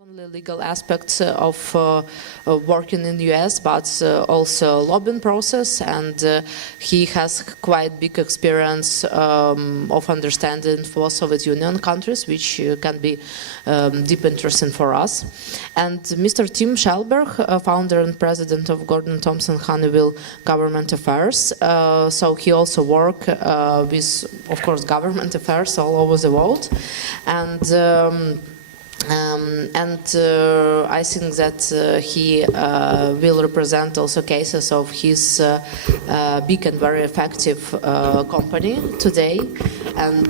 Not only legal aspects of working in the US, but also lobbying process, and he has quite big experience of understanding for Soviet Union countries, which can be deep interesting for us. And Mr. Tim Schellberg, founder and president of Gordon Thompson Honeywell Government Affairs. So he also work with, of course, government affairs all over the world, and I think that he will represent also cases of his big and very effective company today, and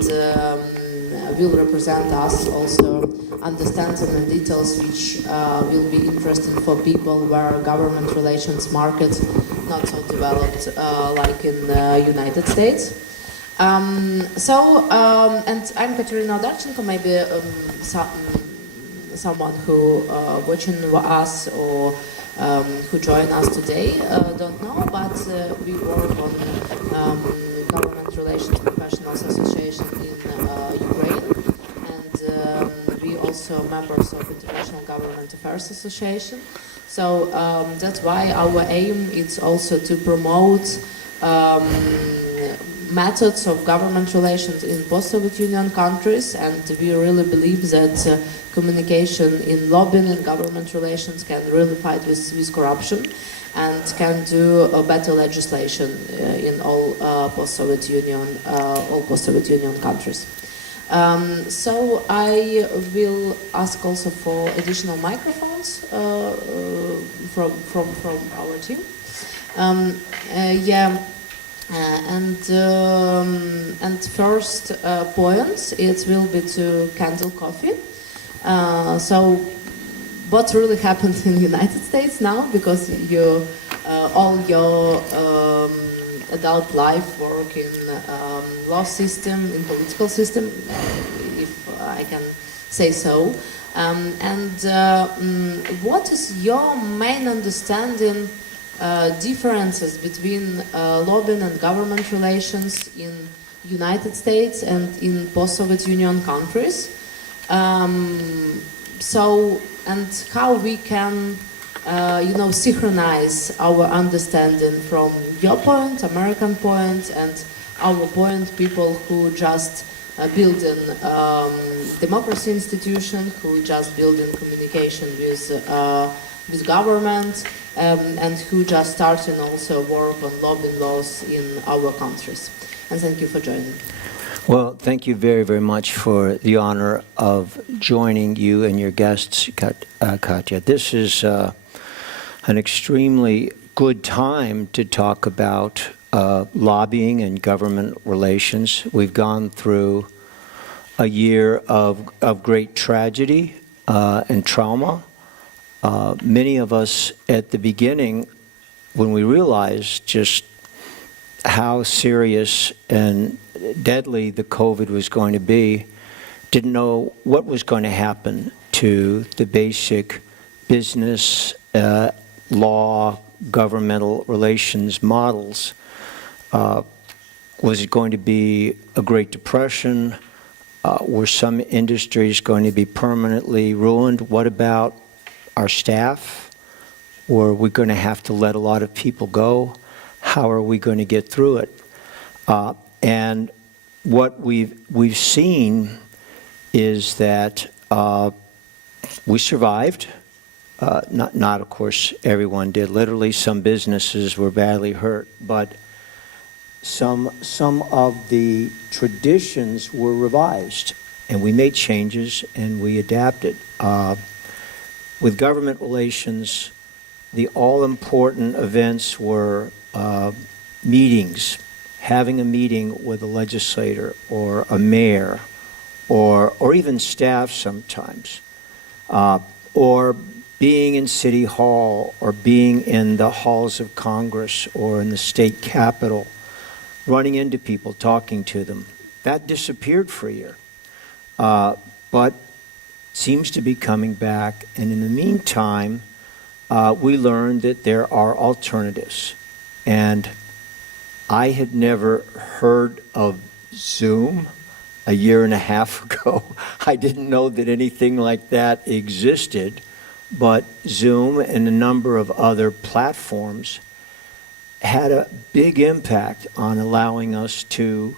will represent us also understanding the details which will be interesting for people where government relations market not so developed like in the United States. And I'm Katerina Darchenko, maybe someone who watching us or who join us today don't know, but we work on Government Relations Professionals Association in Ukraine, and we also members of International Government Affairs Association. So that's why our aim is also to promote methods of government relations in post-Soviet Union countries, and we really believe that communication in lobbying and government relations can really fight with corruption and can do a better legislation in all post-Soviet Union countries. So I will ask also for additional microphones from our team. And first point, it will be to Kendall Coffey. So what really happened in the United States now, because you all your adult life work in law system, in political system, if I can say so. What is your main understanding differences between lobbying and government relations in United States and in post-Soviet Union countries? And how we can, synchronize our understanding from your point, American point, and our point, people who just building democracy institution, who just building communication with government, and who just starting also work on lobbying laws in our countries. And thank you for joining. Well, thank you very, very much for the honor of joining you and your guests, Katya. This is an extremely good time to talk about lobbying and government relations. We've gone through a year of great tragedy and trauma. Many of us at the beginning, when we realized just how serious and deadly the COVID was going to be, didn't know what was going to happen to the basic business, law, governmental relations models. Was it going to be a Great Depression? Were some industries going to be permanently ruined? What about our staff? Were we going to have to let a lot of people go? How are we going to get through it? And what we've seen is that we survived. Not of course everyone did. Literally, some businesses were badly hurt, but some of the traditions were revised, and we made changes and we adapted. With government relations, the all-important events were meetings, having a meeting with a legislator or a mayor or even staff sometimes, or being in City Hall or being in the halls of Congress or in the state capitol, running into people, talking to them. That disappeared for a year, but seems to be coming back. And in the meantime, we learned that there are alternatives. And I had never heard of Zoom. a year and a half ago. I didn't know that anything like that existed, but Zoom and a number of other platforms had a big impact on allowing us to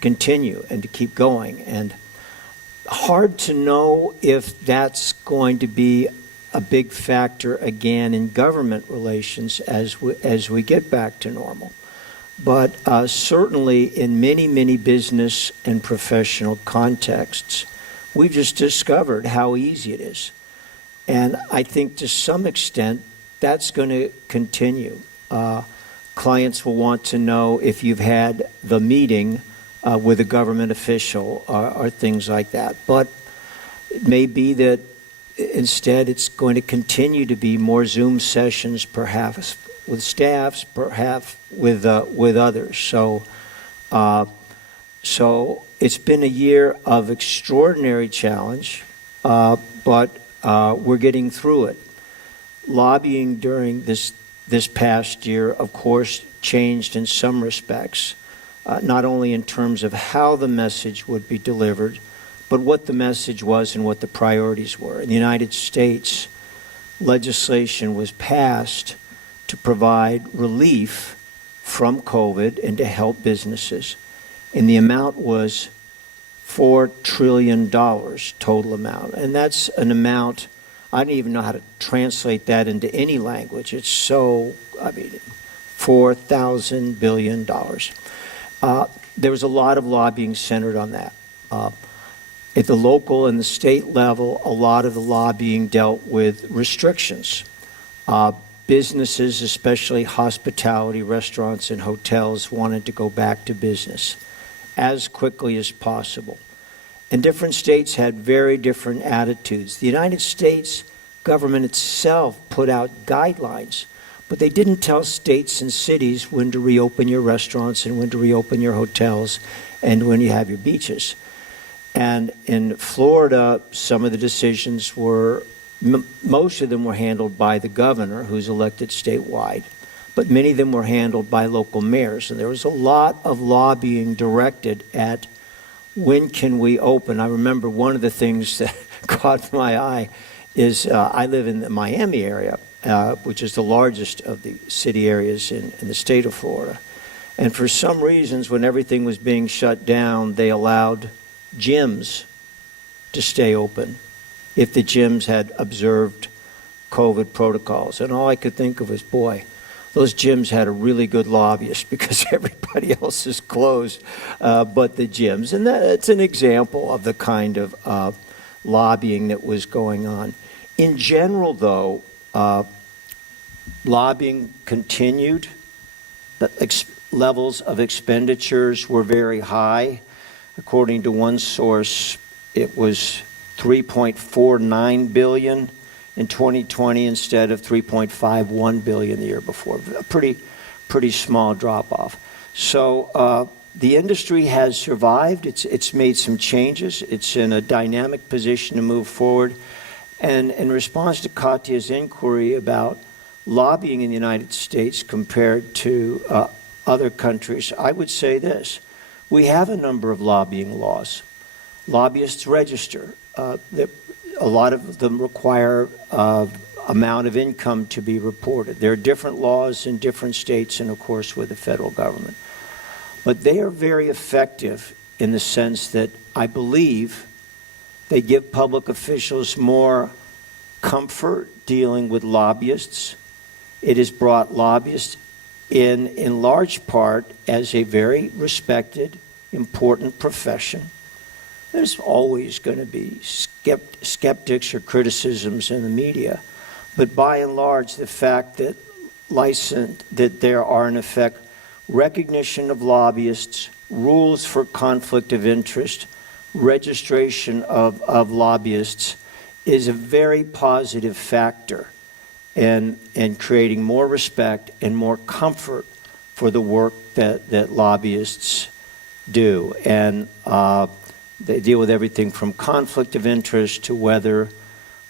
continue and to keep going. And hard to know if that's going to be a big factor again in government relations as we get back to normal. But certainly in many business and professional contexts, we've just discovered how easy it is. And I think to some extent, that's going to continue. Clients will want to know if you've had the meeting with a government official or things like that. But it may be that instead it's going to continue to be more Zoom sessions, perhaps with staffs, perhaps with others. So it's been a year of extraordinary challenge, but we're getting through it. Lobbying during this past year, of course, changed in some respects, not only in terms of how the message would be delivered, but what the message was and what the priorities were. In the United States, legislation was passed to provide relief from COVID and to help businesses. And the amount was $4 trillion total amount. And that's an amount, I don't even know how to translate that into any language. It's so, $4,000 billion. There was a lot of lobbying centered on that. At the local and the state level, a lot of the lobbying dealt with restrictions. Businesses, especially hospitality, restaurants, and hotels, wanted to go back to business as quickly as possible. And different states had very different attitudes. The United States government itself put out guidelines, but they didn't tell states and cities when to reopen your restaurants and when to reopen your hotels and when you have your beaches. And in Florida, some of the decisions were, most of them were handled by the governor, who's elected statewide, but many of them were handled by local mayors. And there was a lot of lobbying directed at when can we open. I remember one of the things that caught my eye is I live in the Miami area, which is the largest of the city areas in the state of Florida. And for some reasons, when everything was being shut down, they allowed gyms to stay open if the gyms had observed COVID protocols. And all I could think of was, boy, those gyms had a really good lobbyist because everybody else is closed but the gyms. And that's an example of the kind of lobbying that was going on. In general, though, lobbying continued. The levels of expenditures were very high. According to one source, it was $3.49 billion in 2020 instead of $3.51 billion the year before. A pretty small drop-off. So the industry has survived. It's made some changes. It's in a dynamic position to move forward. And in response to Katya's inquiry about lobbying in the United States compared to other countries, I would say this. We have a number of lobbying laws. Lobbyists register. A lot of them require amount of income to be reported. There are different laws in different states and, of course, with the federal government. But they are very effective in the sense that I believe they give public officials more comfort dealing with lobbyists. It has brought lobbyists in large part as a very respected, important profession. There's always going to be skeptics or criticisms in the media, but by and large, the fact that there are in effect recognition of lobbyists, rules for conflict of interest, registration of lobbyists is a very positive factor in creating more respect and more comfort for the work that lobbyists do. And they deal with everything from conflict of interest to whether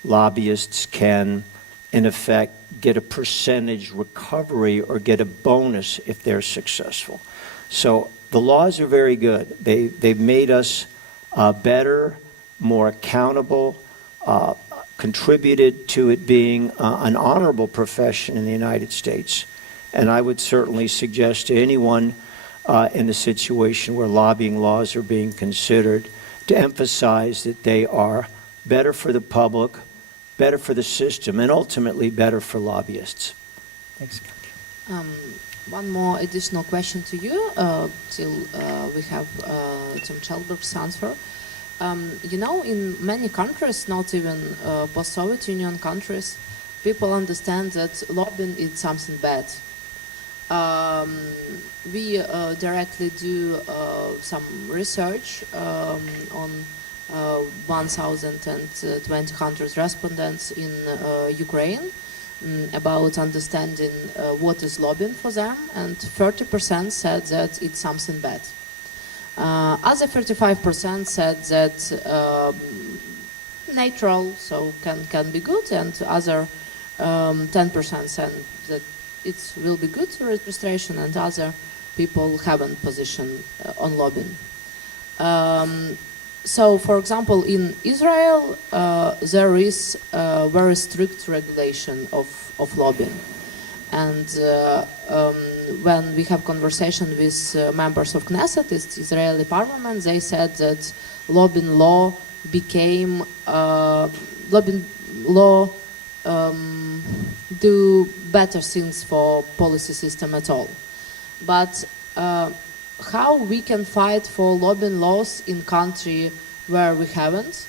lobbyists can, in effect, get a percentage recovery or get a bonus if they're successful. So the laws are very good. They've made us better, more accountable, contributed to it being an honorable profession in the United States. And I would certainly suggest to anyone in a situation where lobbying laws are being considered to emphasize that they are better for the public, better for the system, and ultimately better for lobbyists. Thanks. One more additional question to you till we have Tim Schellberg's answer. You know, in many countries, not even post-Soviet Union countries, people understand that lobbying is something bad. We directly do some research on 1,200 respondents in Ukraine about understanding what is lobbying for them, and 30% said that it's something bad. Other 35% said that neutral, so can be good, and other 10% said that it will be good for registration, and other people haven't position on lobbying. So, for example, in Israel, there is a very strict regulation of lobbying. And when we have conversation with members of Knesset, it's Israeli parliament, they said that lobbying law became, lobbying law do better things for policy system at all. But how we can fight for lobbying laws in country where we haven't,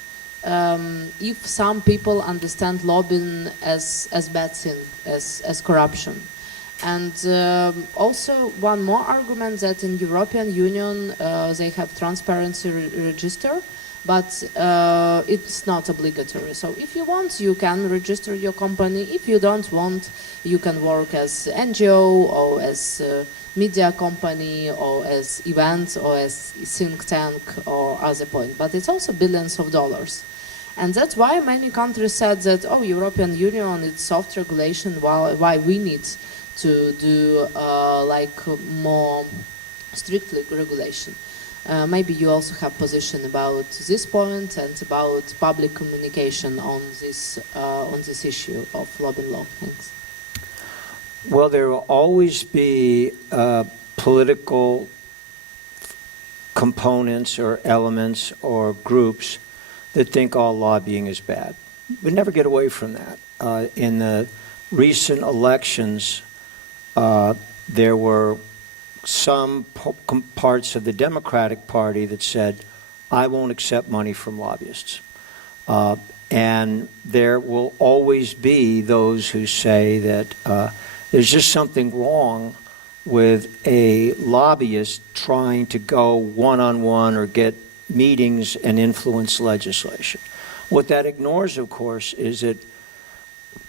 if some people understand lobbying as bad thing, as corruption. And also one more argument that in European Union they have transparency register, but it's not obligatory. So if you want, you can register your company. If you don't want, you can work as NGO or as media company or as events or as think tank or other point. But it's also billions of dollars. And that's why many countries said that, oh, European Union, it's soft regulation, why we need to do like more strictly regulation. Maybe you also have position about this point and about public communication on this issue of lobbying law. Thanks. Well, there will always be political components or elements or groups that think all lobbying is bad. We never get away from that. In the recent elections, there were some parts of the Democratic Party that said, I won't accept money from lobbyists. And there will always be those who say that there's just something wrong with a lobbyist trying to go one-on-one or get meetings and influence legislation. What that ignores, of course, is that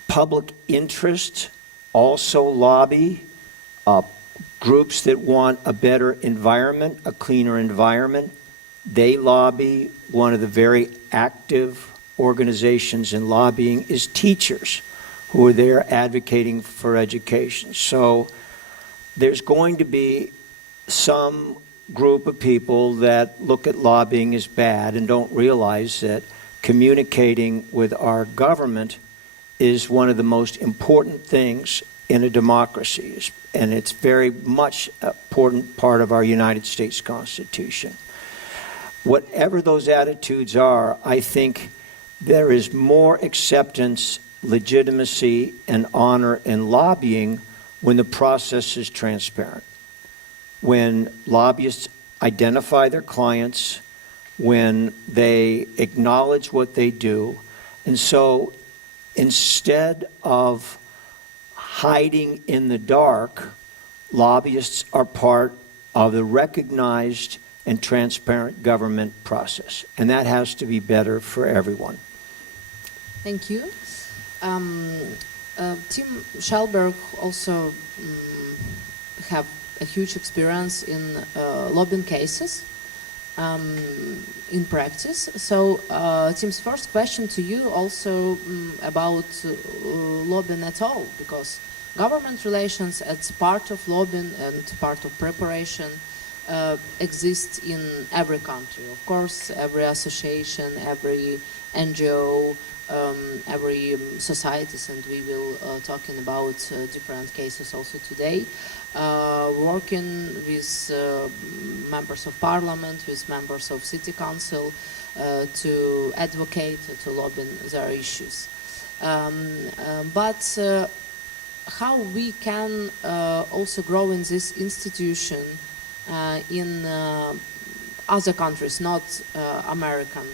public interest also lobby, groups that want a better environment, a cleaner environment. They lobby. One of the very active organizations in lobbying is teachers, who are there advocating for education. So there's going to be some group of people that look at lobbying as bad and don't realize that communicating with our government is one of the most important things in a democracy, and it's very much an important part of our United States Constitution. Whatever those attitudes are, I think there is more acceptance, legitimacy, and honor in lobbying when the process is transparent. When lobbyists identify their clients, when they acknowledge what they do. And so instead of hiding in the dark, lobbyists are part of the recognized and transparent government process. And that has to be better for everyone. Thank you. Tim Schellberg also have a huge experience in lobbying cases in practice. So Tim's first question to you also about lobbying at all, because government relations as part of lobbying and part of preparation exists in every country. Of course, every association, every NGO, every societies, and we will talking about different cases also today, working with members of parliament, with members of city council to advocate, to lobby their issues. But how we can also grow in this institution in other countries, not American,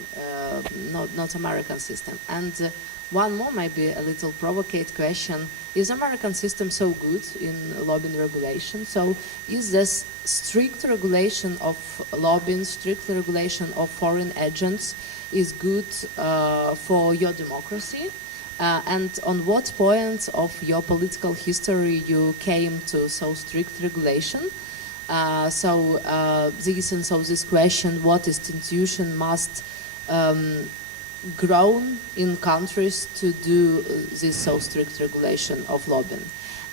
not American system. And one more, maybe a little provocate question: is American system so good in lobbying regulation? So is this strict regulation of lobbying, strict regulation of foreign agents, is good for your democracy? And on what point of your political history you came to so strict regulation? The essence of this question: what institution must grow in countries to do this so strict regulation of lobbying?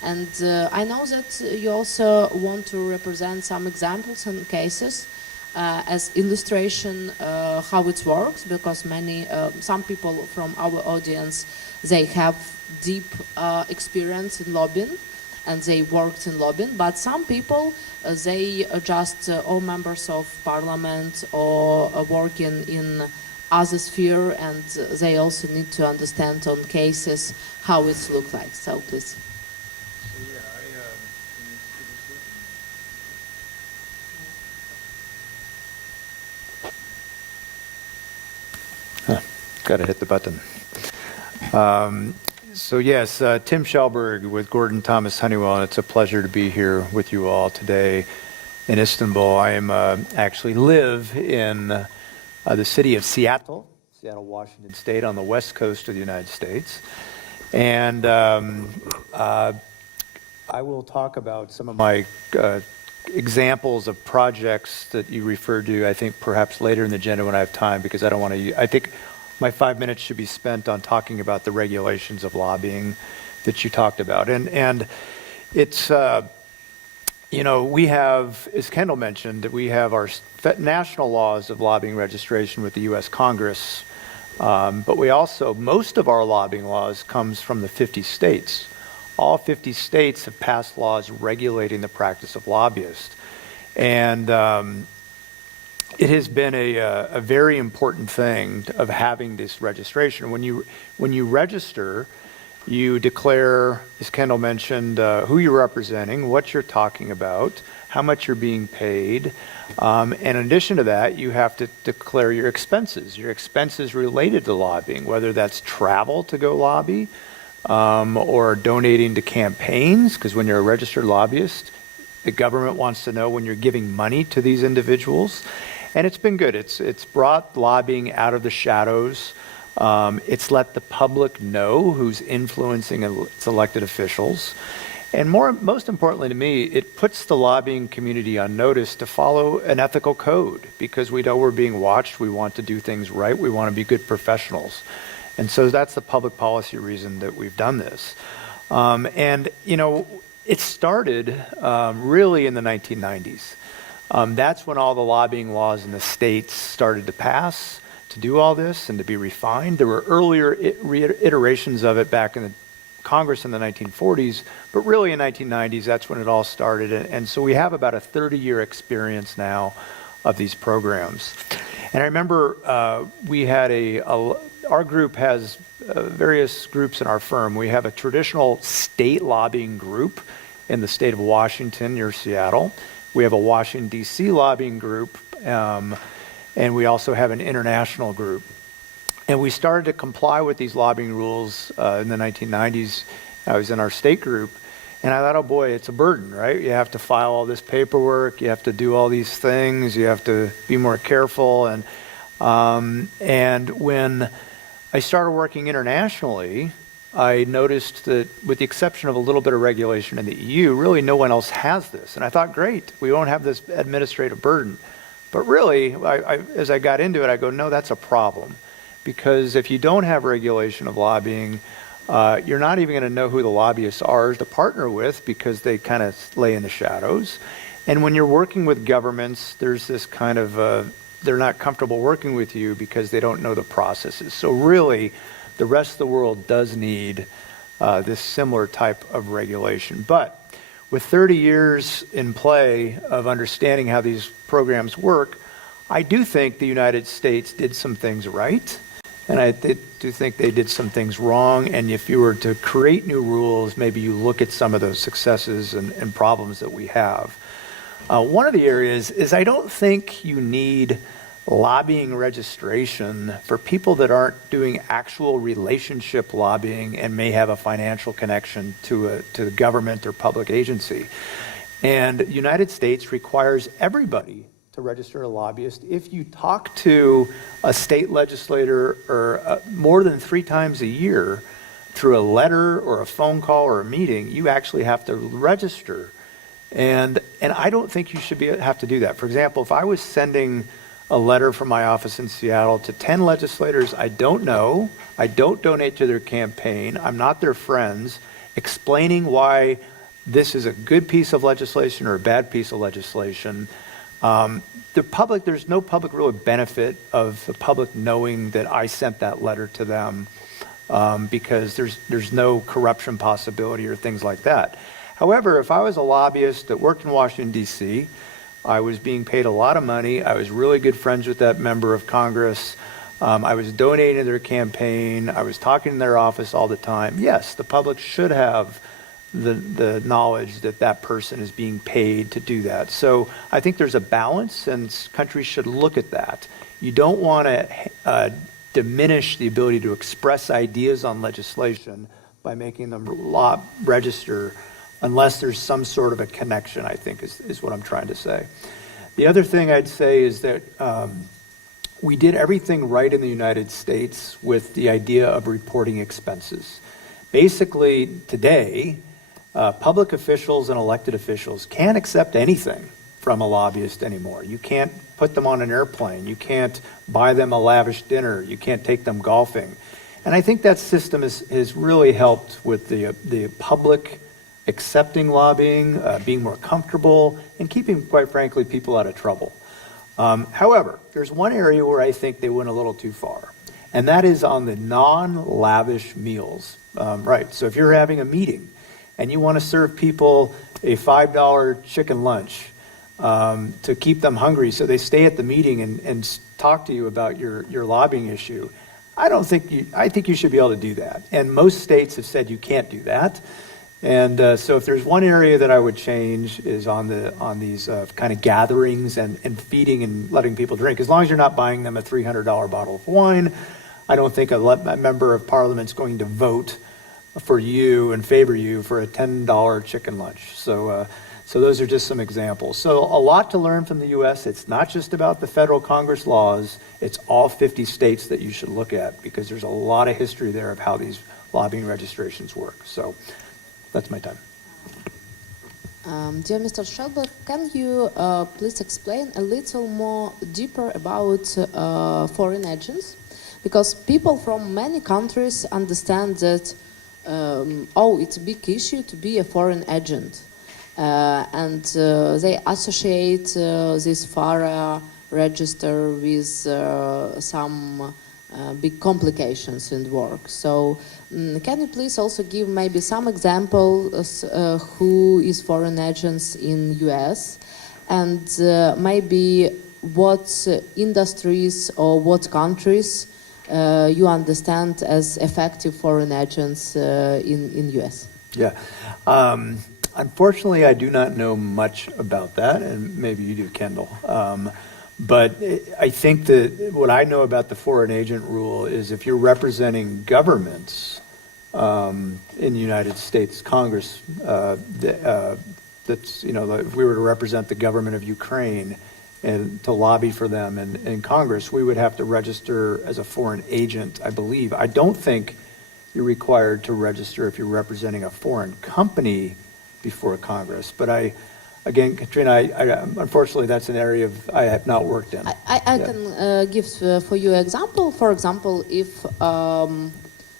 And I know that you also want to represent some examples and cases as illustration how it works, because some people from our audience, they have deep experience in lobbying and they worked in lobbying, but some people, they are just all members of parliament or working in other sphere, and they also need to understand on cases how it looks like. So please. Got to hit the button. So yes, Tim Schellberg with Gordon Thomas Honeywell, and it's a pleasure to be here with you all today in Istanbul. I am actually live in the city of Seattle, Washington State, on the west coast of the United States. And I will talk about some of my examples of projects that you referred to, I think perhaps later in the agenda when I have time, because I don't want to, I think my 5 minutes should be spent on talking about the regulations of lobbying that you talked about. And it's, you know, we have, as Kendall mentioned, we have our national laws of lobbying registration with the U.S. Congress, but we also, most of our lobbying laws comes from the 50 states. All 50 states have passed laws regulating the practice of lobbyists. And it has been a very important thing of having this registration. When you register, you declare, as Kendall mentioned, who you're representing, what you're talking about, how much you're being paid. And in addition to that, you have to declare your expenses related to lobbying, whether that's travel to go lobby, or donating to campaigns, because when you're a registered lobbyist, the government wants to know when you're giving money to these individuals. And it's been good. It's brought lobbying out of the shadows. It's let the public know who's influencing its elected officials. And most importantly to me, it puts the lobbying community on notice to follow an ethical code, because we know we're being watched. We want to do things right. We want to be good professionals. And so that's the public policy reason that we've done this. And, you know, it started really in the 1990s. That's when all the lobbying laws in the states started to pass to do all this and to be refined. There were earlier iterations of it back in the Congress in the 1940s, but really in the 1990s, that's when it all started. And so we have about a 30-year experience now of these programs. And I remember we had our group has various groups in our firm. We have a traditional state lobbying group in the state of Washington near Seattle. We have a Washington, D.C. lobbying group, and we also have an international group. And we started to comply with these lobbying rules in the 1990s. I was in our state group, and I thought, oh boy, it's a burden, right? You have to file all this paperwork, you have to do all these things, you have to be more careful. And when I started working internationally, I noticed that with the exception of a little bit of regulation in the EU, really no one else has this. And I thought, great, we won't have this administrative burden. But really, as I got into it, I go, no, that's a problem. Because if you don't have regulation of lobbying, you're not even going to know who the lobbyists are to partner with, because they kind of lay in the shadows. And when you're working with governments, there's this kind of, they're not comfortable working with you because they don't know the processes. So really, the rest of the world does need this similar type of regulation. But with 30 years in play of understanding how these programs work, I do think the United States did some things right, and I do think they did some things wrong. And if you were to create new rules, maybe you look at some of those successes and problems that we have. One of the areas is I don't think you need lobbying registration for people that aren't doing actual relationship lobbying and may have a financial connection to the government or public agency. And the United States requires everybody to register a lobbyist. If you talk to a state legislator or more than 3 times a year through a letter or a phone call or a meeting, you actually have to register. And I don't think you should have to do that. For example, if I was sending a letter from my office in Seattle to 10 legislators I don't know, I don't donate to their campaign, I'm not their friends, explaining why this is a good piece of legislation or a bad piece of legislation, the public, there's no public real benefit of the public knowing that I sent that letter to them because there's no corruption possibility or things like that. However, if I was a lobbyist that worked in Washington, D.C., I was being paid a lot of money, I was really good friends with that member of Congress, I was donating to their campaign, I was talking in their office all the time, yes, the public should have the knowledge that that person is being paid to do that. So I think there's a balance, and countries should look at that. You don't want to diminish the ability to express ideas on legislation by making them register unless there's some sort of a connection, I think is what I'm trying to say. The other thing I'd say is that we did everything right in the United States with the idea of reporting expenses. Basically, today, public officials and elected officials can't accept anything from a lobbyist anymore. You can't put them on an airplane. You can't buy them a lavish dinner. You can't take them golfing. And I think that system has really helped with the public accepting lobbying, being more comfortable, and keeping, quite frankly, people out of trouble. However, there's one area where I think they went a little too far, and that is on the non-lavish meals. Right, so if you're having a meeting and you want to serve people a $5 chicken lunch to keep them hungry so they stay at the meeting and talk to you about your lobbying issue, I think you should be able to do that. And most states have said you can't do that. And so if there's one area that I would change is on these kind of gatherings and feeding and letting people drink. As long as you're not buying them a $300 bottle of wine, I don't think a member of parliament's going to vote for you and favor you for a $10 chicken lunch. So those are just some examples. So a lot to learn from the U.S. It's not just about the federal Congress laws. It's all 50 states that you should look at because there's a lot of history there of how these lobbying registrations work. So that's my time. Dear Mr. Schellberg, can you please explain a little more deeper about foreign agents? Because people from many countries understand that, it's a big issue to be a foreign agent. And they associate this FARA register with some big complications in work. So can you please also give maybe some examples who is foreign agents in US and maybe what industries or what countries you understand as effective foreign agents in US? Yeah. Unfortunately, I do not know much about that, and maybe you do, Kendall. But I think that what I know about the foreign agent rule is if you're representing governments in the United States Congress, that's, if we were to represent the government of Ukraine and to lobby for them in Congress, we would have to register as a foreign agent, I believe. I don't think you're required to register if you're representing a foreign company before Congress. But again, Katrina, unfortunately, that's an area I have not worked in. I can give for you an example. For example, if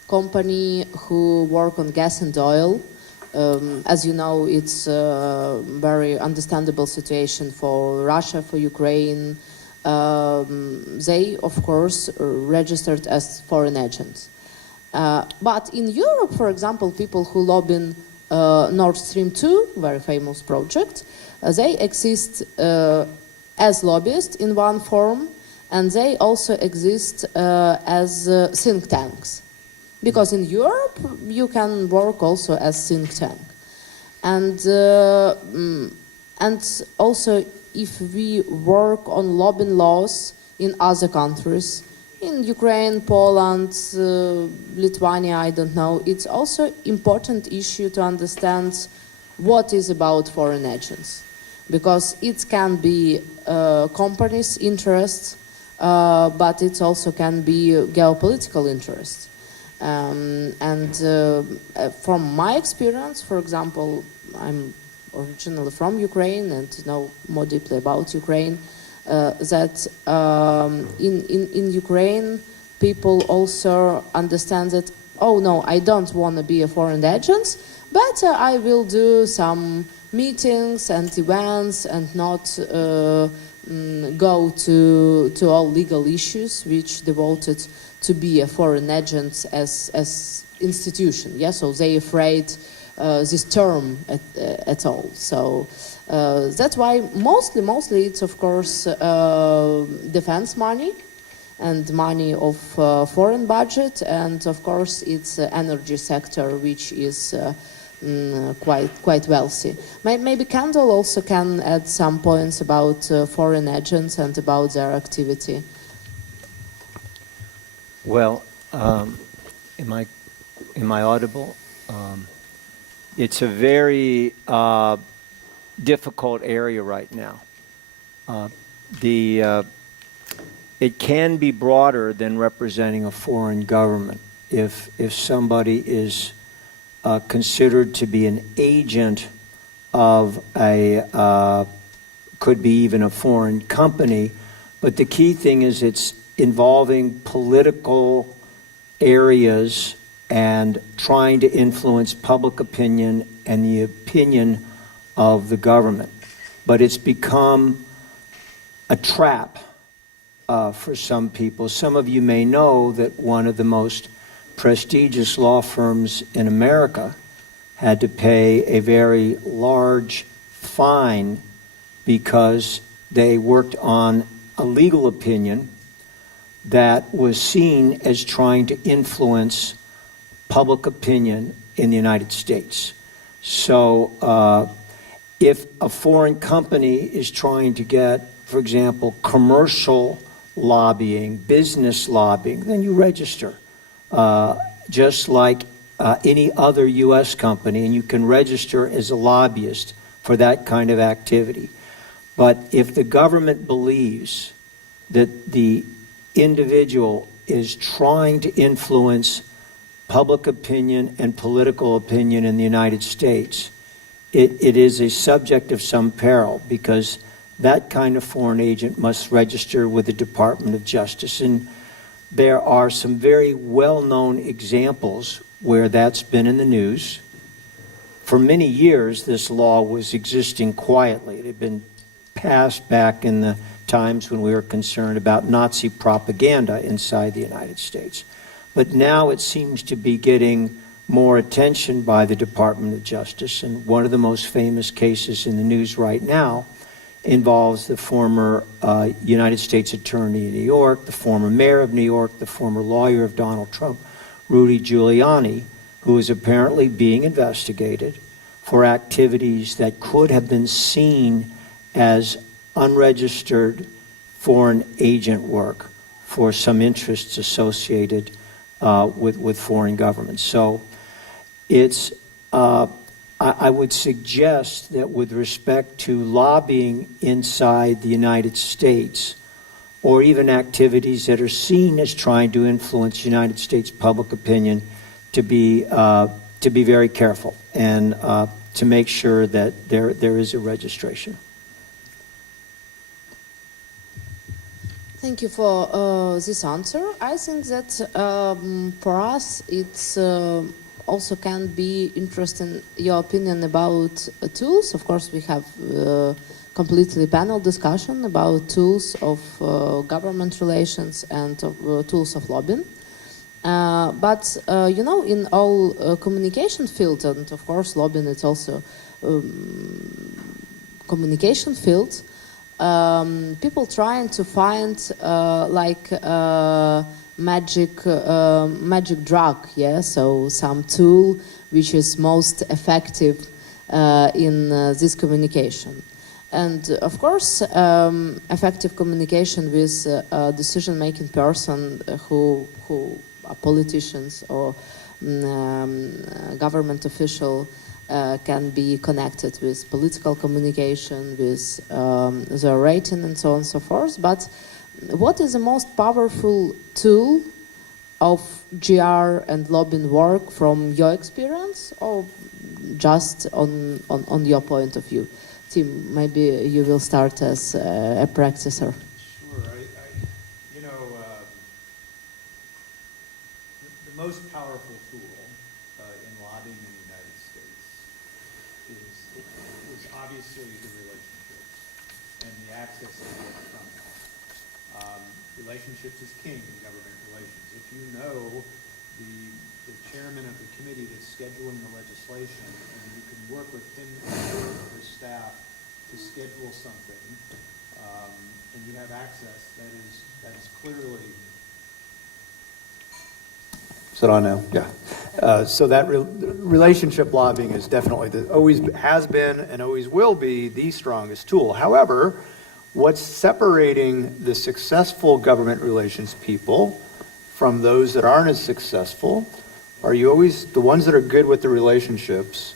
company who work on gas and oil As you know, it's a very understandable situation for Russia, for Ukraine. They, of course, registered as foreign agents. But in Europe, for example, people who lobby Nord Stream 2, very famous project, they exist as lobbyists in one form, and they also exist as think tanks. Because in Europe, you can work also as think tank. And also, if we work on lobbying laws in other countries, in Ukraine, Poland, Lithuania, I don't know, it's also important issue to understand what is about foreign agents. Because it can be companies' interests, but it also can be geopolitical interests. From my experience, for example, I'm originally from Ukraine and know more deeply about Ukraine, that in Ukraine, people also understand that, oh no, I don't want to be a foreign agent, but I will do some meetings and events and not go to all legal issues which devoted to be a foreign agent as institution. Yeah, so they afraid this term at all. So that's why mostly it's of course defense money and money of foreign budget, and of course it's energy sector which is quite wealthy. Maybe Kendall also can add some points about foreign agents and about their activity. Well, am I audible? It's a very difficult area right now. It can be broader than representing a foreign government. If somebody is considered to be an agent of could be even a foreign company, but the key thing is it's involving political areas and trying to influence public opinion and the opinion of the government. But it's become a trap for some people. Some of you may know that one of the most prestigious law firms in America had to pay a very large fine because they worked on a legal opinion that was seen as trying to influence public opinion in the United States. So if a foreign company is trying to get, for example, commercial lobbying, business lobbying, then you register. Just like any other U.S. company, and you can register as a lobbyist for that kind of activity. But if the government believes that the individual is trying to influence public opinion and political opinion in the United States, it is a subject of some peril, because that kind of foreign agent must register with the Department of Justice. And there are some very well-known examples where that's been in the news. For many years, this law was existing quietly. It had been passed back in the times when we were concerned about Nazi propaganda inside the United States. But now it seems to be getting more attention by the Department of Justice. And one of the most famous cases in the news right now involves the former United States Attorney in New York, the former mayor of New York, the former lawyer of Donald Trump, Rudy Giuliani, who is apparently being investigated for activities that could have been seen as unregistered foreign agent work for some interests associated with foreign governments. So it's I would suggest that with respect to lobbying inside the United States, or even activities that are seen as trying to influence United States public opinion, to be very careful and to make sure that there is a registration. Thank you for this answer. I think that for us it's also can be interested in your opinion about tools. Of course, we have completely panel discussion about tools of government relations and tools of lobbying. But in all communication field, and of course lobbying is also communication field, people trying to find magic drug, yeah, so some tool which is most effective in this communication. And of course, effective communication with a decision-making person who are politicians or government official can be connected with political communication, with the rating and so on and so forth. But what is the most powerful tool of GR and lobbying work from your experience, or just on your point of view? Tim, maybe you will start as a practicer. Sure. The most powerful tool in lobbying in the United States is obviously the relationships and the access to get from them. Relationships is king in government relations. If you know the chairman of the committee that's scheduling the legislation, and you can work with him or his staff to schedule something, and you have access, that is clearly. Is it on now? Yeah. So that relationship lobbying is definitely always has been and always will be the strongest tool. However, what's separating the successful government relations people from those that aren't as successful are you always the ones that are good with the relationships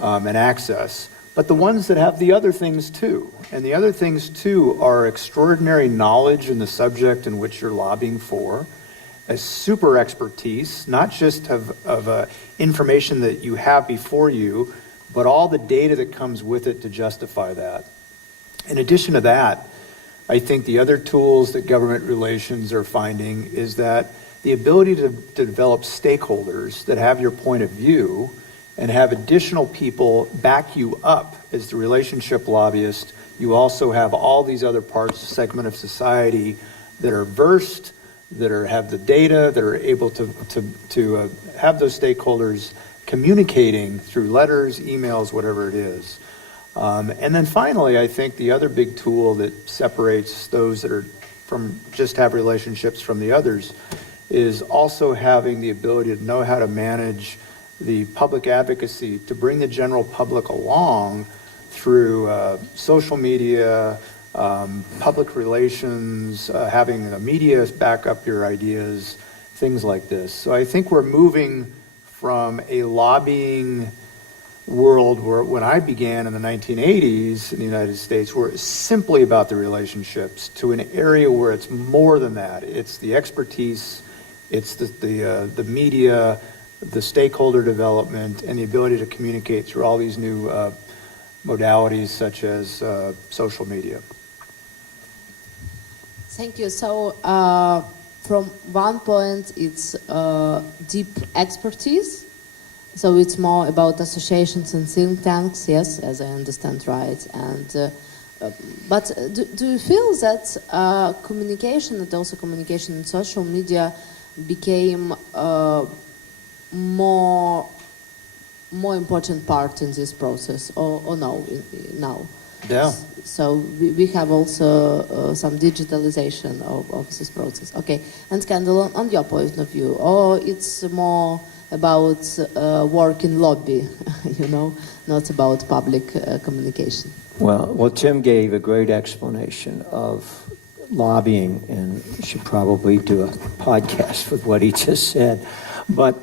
and access, but the ones that have the other things too. And the other things too are extraordinary knowledge in the subject in which you're lobbying for, a super expertise, not just of information that you have before you, but all the data that comes with it to justify that. In addition to that, I think the other tools that government relations are finding is that the ability to develop stakeholders that have your point of view and have additional people back you up as the relationship lobbyist. You also have all these other parts, segment of society that are versed, that have the data, that are able to have those stakeholders communicating through letters, emails, whatever it is. And then finally, I think the other big tool that separates those that are from just have relationships from the others is also having the ability to know how to manage the public advocacy to bring the general public along through social media, public relations, having the media back up your ideas, things like this. So I think we're moving from a lobbying world where when I began in the 1980s in the United States, where it's simply about the relationships, to an area where it's more than that. It's the expertise, it's the media, the stakeholder development, and the ability to communicate through all these new modalities such as social media. Thank you. So from one point, it's deep expertise. So it's more about associations and think tanks, yes, as I understand, right? And but do you feel that communication and also communication in social media became more important part in this process, or no, now? Yeah. So we have also some digitalization of this process. Okay, and Kendall, on your point of view, or it's more about work in lobby, not about public communication? Well, Tim gave a great explanation of lobbying, and we should probably do a podcast with what he just said. But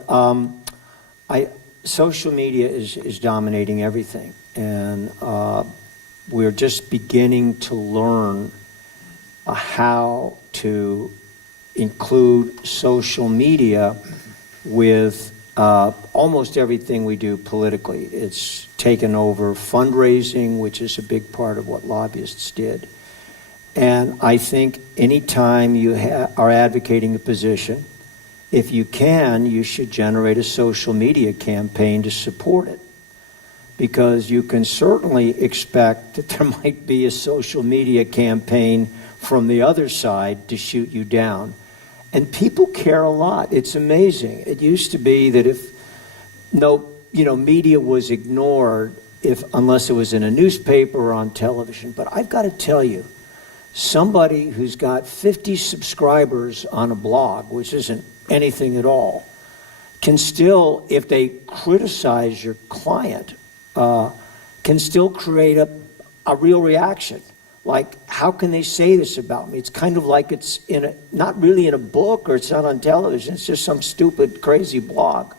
social media is dominating everything, and we're just beginning to learn how to include social media with almost everything we do politically. It's taken over fundraising, which is a big part of what lobbyists did. And I think anytime you are advocating a position if you can, you should generate a social media campaign to support it. Because you can certainly expect that there might be a social media campaign from the other side to shoot you down. And people care a lot. It's amazing. It used to be that if media was ignored unless it was in a newspaper or on television. But I've got to tell you, somebody who's got 50 subscribers on a blog, which isn't anything at all, can still, if they criticize your client, can still create a real reaction. Like, how can they say this about me? It's kind of like it's not really in a book or it's not on television. It's just some stupid, crazy blog.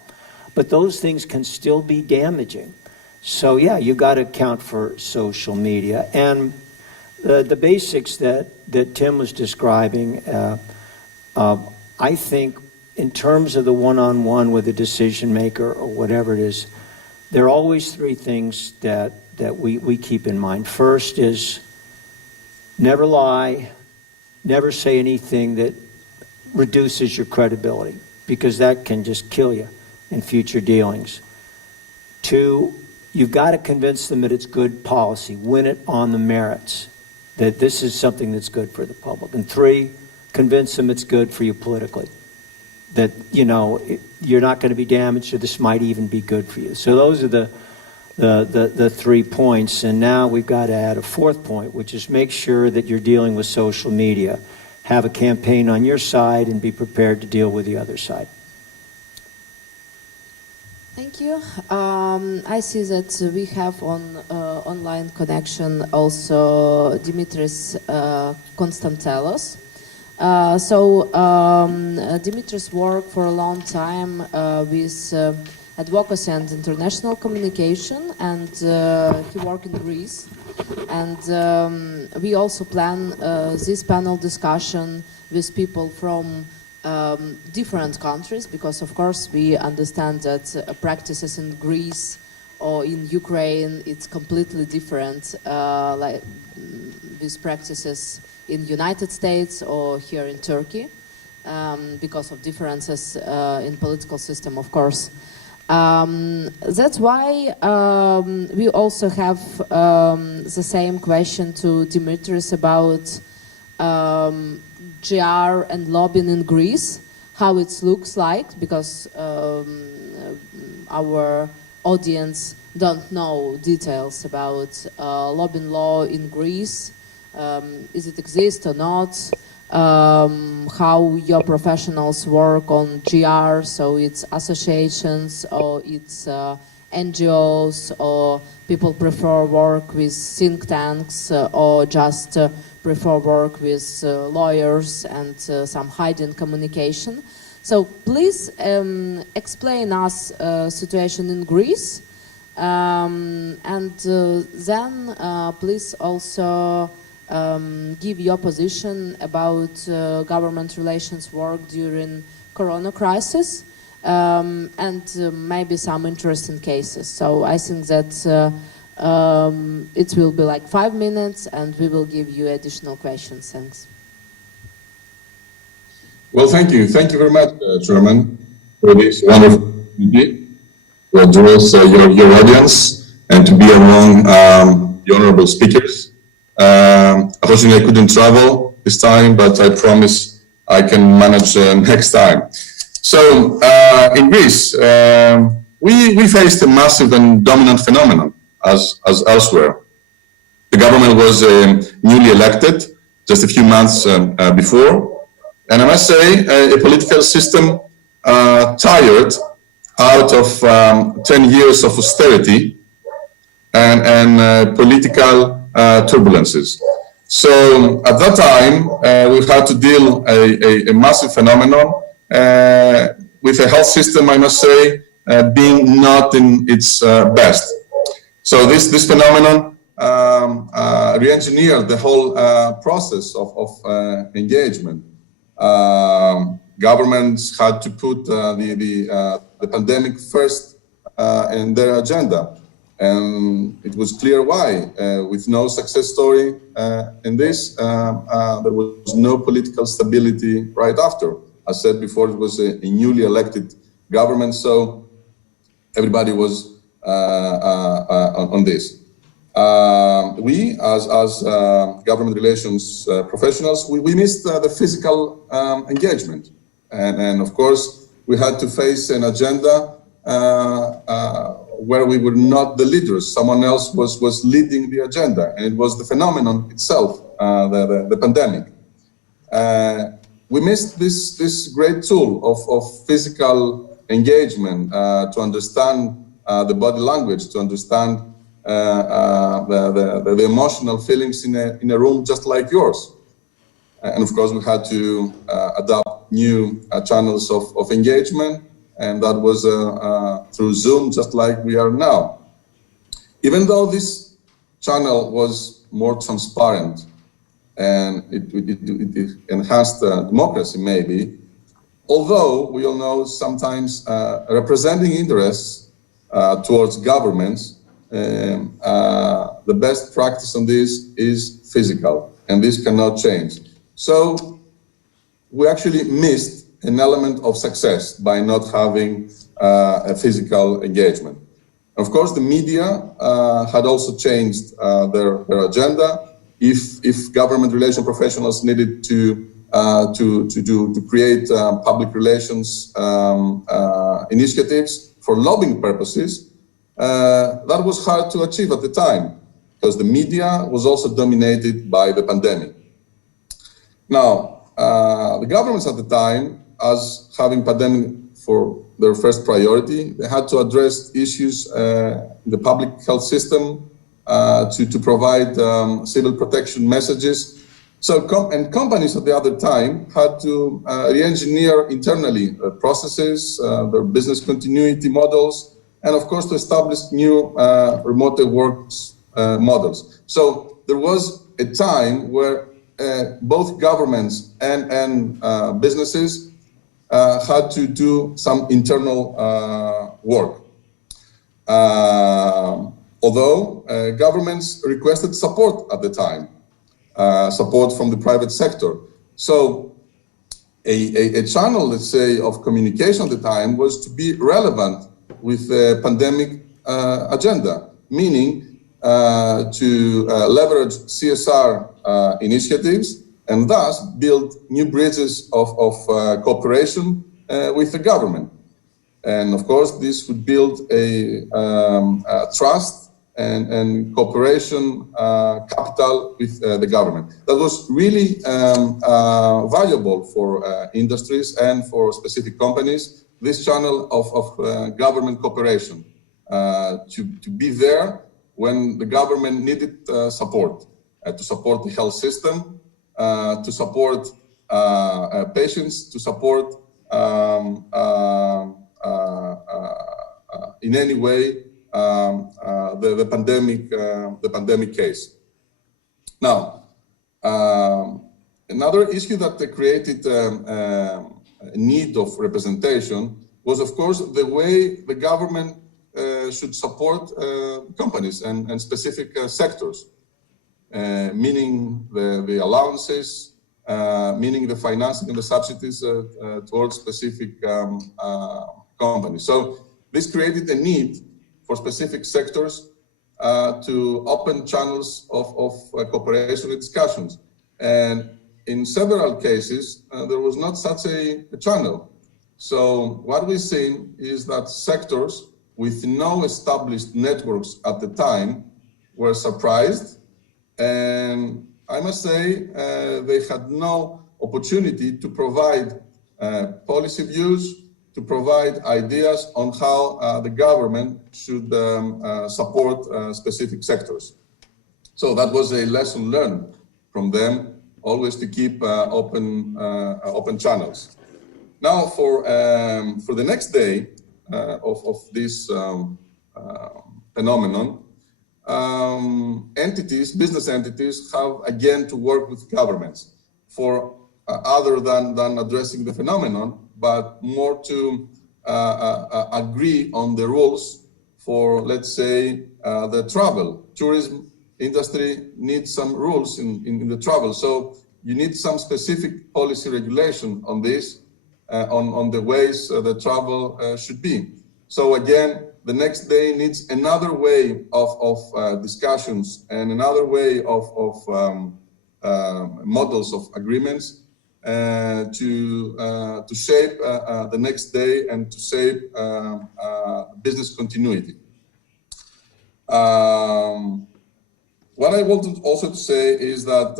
But those things can still be damaging. So yeah, you got to account for social media. And the basics that Tim was describing, I think in terms of the one-on-one with a decision maker or whatever it is, there are always three things that we keep in mind. First is never lie, never say anything that reduces your credibility, because that can just kill you in future dealings. Two, you've got to convince them that it's good policy, win it on the merits, that this is something that's good for the public. And three, convince them it's good for you politically, that, you're not going to be damaged or this might even be good for you. So those are the 3 points. And now we've got to add a fourth point, which is make sure that you're dealing with social media. Have a campaign on your side and be prepared to deal with the other side. Thank you. I see that we have on online connection also Dimitris Konstantelos. Dimitris worked for a long time with advocacy and international communication, and he worked in Greece. And we also plan this panel discussion with people from different countries, because of course we understand that practices in Greece or in Ukraine, it's completely different like with practices in United States or here in Turkey, because of differences in political system, of course. That's why we also have the same question to Dimitris about GR and lobbying in Greece, how it looks like, because our audience don't know details about lobbying law in Greece. Is it exist or not? How your professionals work on GR, so it's associations or it's NGOs, or people prefer work with think tanks or just prefer work with lawyers and some hidden communication. So please explain us situation in Greece, and then please also give your position about government relations work during Corona crisis, and maybe some interesting cases. So I think that it will be like 5 minutes, and we will give you additional questions. Thanks. Well, thank you. Thank you very much, Chairman, for this wonderful opportunity to address your audience and to be among the honorable speakers. Unfortunately, I couldn't travel this time, but I promise I can manage next time. So, in Greece, we faced a massive and dominant phenomenon as elsewhere. The government was newly elected just a few months before, and I must say, a political system tired out of 10 years of austerity and political turbulences. So at that time, we had to deal a massive phenomenon with a health system, I must say, being not in its best. So this phenomenon re-engineered the whole process of engagement. Governments had to put the pandemic first in their agenda. And it was clear why. With no success story in this, there was no political stability right after I said before, it was a newly elected government, so everybody was on this. We, as government relations professionals, we missed the physical engagement. And of course, we had to face an agenda where we were not the leaders. Someone else was leading the agenda, and it was the phenomenon itself, the pandemic. We missed this great tool of physical engagement to understand the body language, to understand the emotional feelings in a room just like yours. And of course, we had to adopt new channels of engagement, and that was through Zoom, just like we are now. Even though this channel was more transparent and it enhanced democracy, maybe, although we all know sometimes representing interests towards governments, the best practice on this is physical, and this cannot change. So we actually missed an element of success by not having a physical engagement. Of course, the media had also changed their agenda. If government relation professionals needed to create public relations initiatives for lobbying purposes, that was hard to achieve at the time because the media was also dominated by the pandemic. Now, the governments at the time, as having pandemic for their first priority, they had to address issues in the public health system to provide civil protection messages. So, companies at the other time had to re-engineer internally processes, their business continuity models, and of course to establish new remote works models. So there was a time where both governments and businesses had to do some internal work. Although governments requested support at the time, support from the private sector. So a channel, let's say, of communication at the time was to be relevant with the pandemic agenda, meaning to leverage CSR initiatives and thus build new bridges of cooperation with the government. And of course, this would build a trust and cooperation capital with the government. That was really valuable for industries and for specific companies, this channel of government cooperation, to be there when the government needed support, to support the health system, to support patients, to support in any way the pandemic case. Now, another issue that created a need of representation was, of course, the way the government should support companies and specific sectors, meaning the allowances, meaning the financing and the subsidies towards specific companies. So this created a need for specific sectors to open channels of cooperation and discussions. And in several cases, there was not such a channel. So what we've seen is that sectors with no established networks at the time were surprised. And I must say, they had no opportunity to provide policy views, to provide ideas on how the government should support specific sectors. So that was a lesson learned from them, always to keep open channels. Now, for the next day of this phenomenon, business entities have again to work with governments for other than addressing the phenomenon, but more to agree on the rules for, let's say, the travel. Tourism industry needs some rules in the travel. So you need some specific policy regulation on this on the ways the travel should be. So again, the next day needs another way of discussions and another way of models of agreements to shape the next day and to shape business continuity. What I wanted also to say is that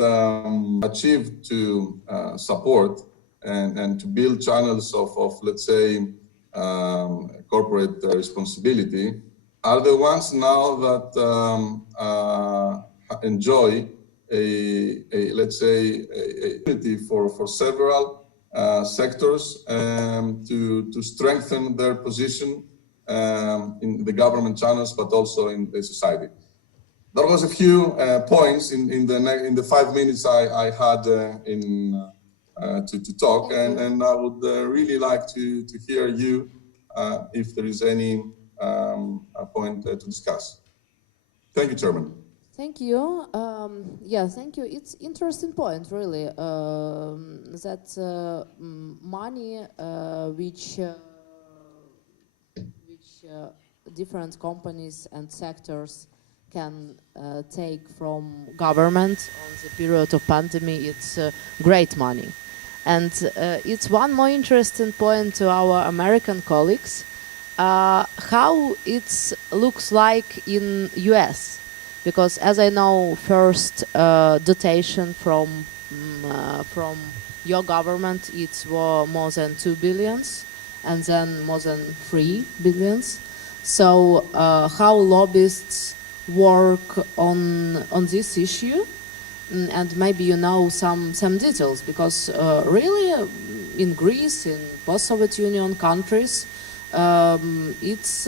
achieved to support and to build channels of let's say, corporate responsibility are the ones now that enjoy let's say, a unity for several sectors to strengthen their position in the government channels, but also in the society. There was a few points in the 5 minutes I had to talk, and I would really like to hear you if there is any point to discuss. Thank you, Chairman. Thank you. Yeah, thank you. It's interesting point, really, that money which different companies and sectors can take from government on the period of pandemic, it's great money. And it's one more interesting point to our American colleagues, how it looks like in US. Because as I know, first dotation from your government, it was more than 2 billions, and then more than 3 billions. So how lobbyists work on this issue, and maybe you know some details, because really in Greece, in post-Soviet Union countries, it's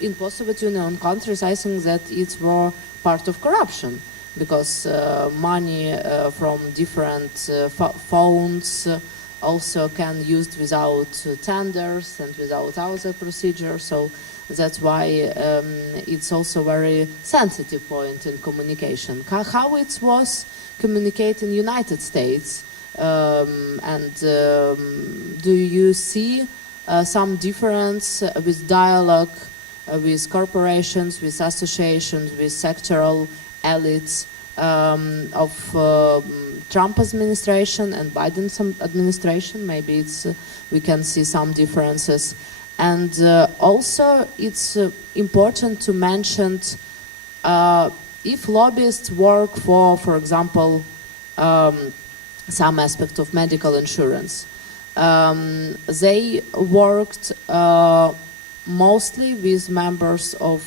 in post-Soviet Union countries, I think that it's more part of corruption, because money from different funds also can used without tenders and without other procedures. So that's why it's also very sensitive point in communication. How it was communicated in United States, and do you see some difference with dialogue with corporations, with associations, with sectoral elites of Trump administration and Biden's administration? Maybe it's we can see some differences. And also it's important to mention if lobbyists work for example, some aspect of medical insurance, they worked mostly with members of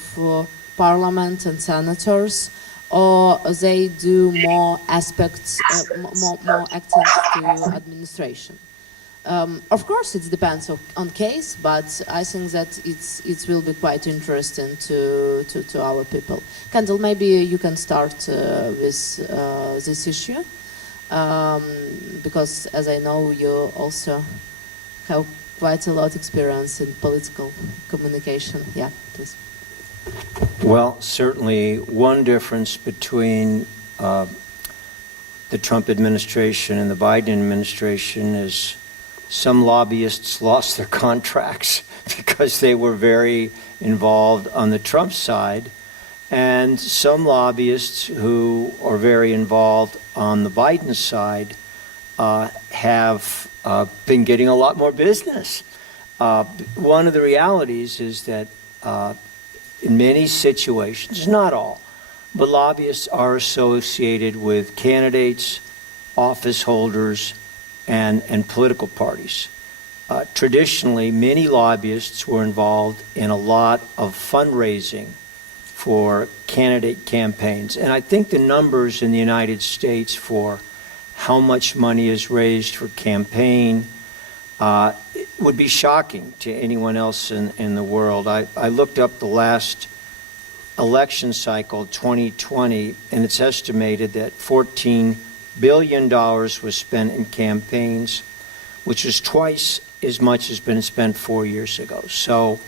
parliament and senators, or they do more aspects, more actions to administration. Of course, it depends on case, but I think that it will be quite interesting to our people. Kendall, maybe you can start with this issue, because as I know, you also have quite a lot of experience in political communication. Yeah, please. Well, certainly one difference between the Trump administration and the Biden administration is some lobbyists lost their contracts because they were very involved on the Trump side, and some lobbyists who are very involved on the Biden side have been getting a lot more business. One of the realities is that in many situations, not all, but lobbyists are associated with candidates, office holders, and political parties. Traditionally, many lobbyists were involved in a lot of fundraising for candidate campaigns. And I think the numbers in the United States for how much money is raised for campaign would be shocking to anyone else in the world. I looked up the last election cycle, 2020, and it's estimated that $14 billion was spent in campaigns, which is twice as much as been spent 4 years ago. So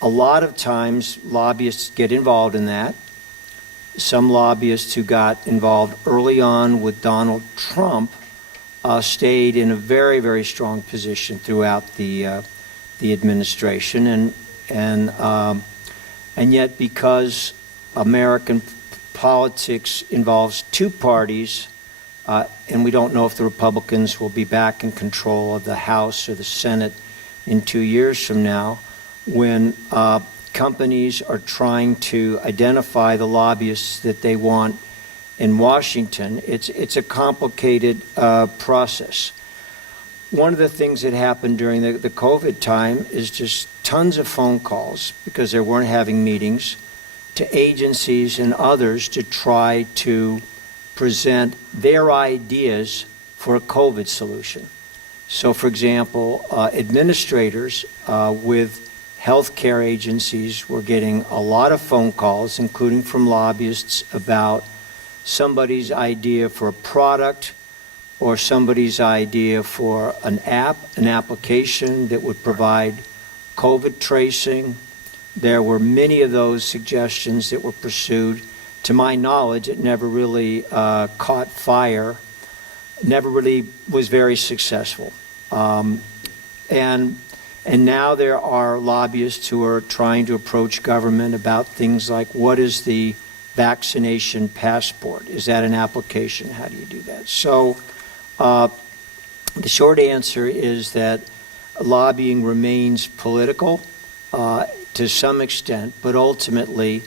a lot of times lobbyists get involved in that. Some lobbyists who got involved early on with Donald Trump stayed in a very, very strong position throughout the administration, and yet because American politics involves two parties, and we don't know if the Republicans will be back in control of the House or the Senate in 2 years from now, when companies are trying to identify the lobbyists that they want in Washington, it's a complicated process. One of the things that happened during the COVID time is just tons of phone calls, because they weren't having meetings, to agencies and others to try to present their ideas for a COVID solution. So, for example, administrators with healthcare agencies were getting a lot of phone calls, including from lobbyists, about somebody's idea for a product or somebody's idea for an app, an application that would provide COVID tracing. There were many of those suggestions that were pursued. To my knowledge, it never really caught fire, never really was very successful. And now there are lobbyists who are trying to approach government about things like, what is the vaccination passport? Is that an application? How do you do that? So the short answer is that lobbying remains political to some extent, but ultimately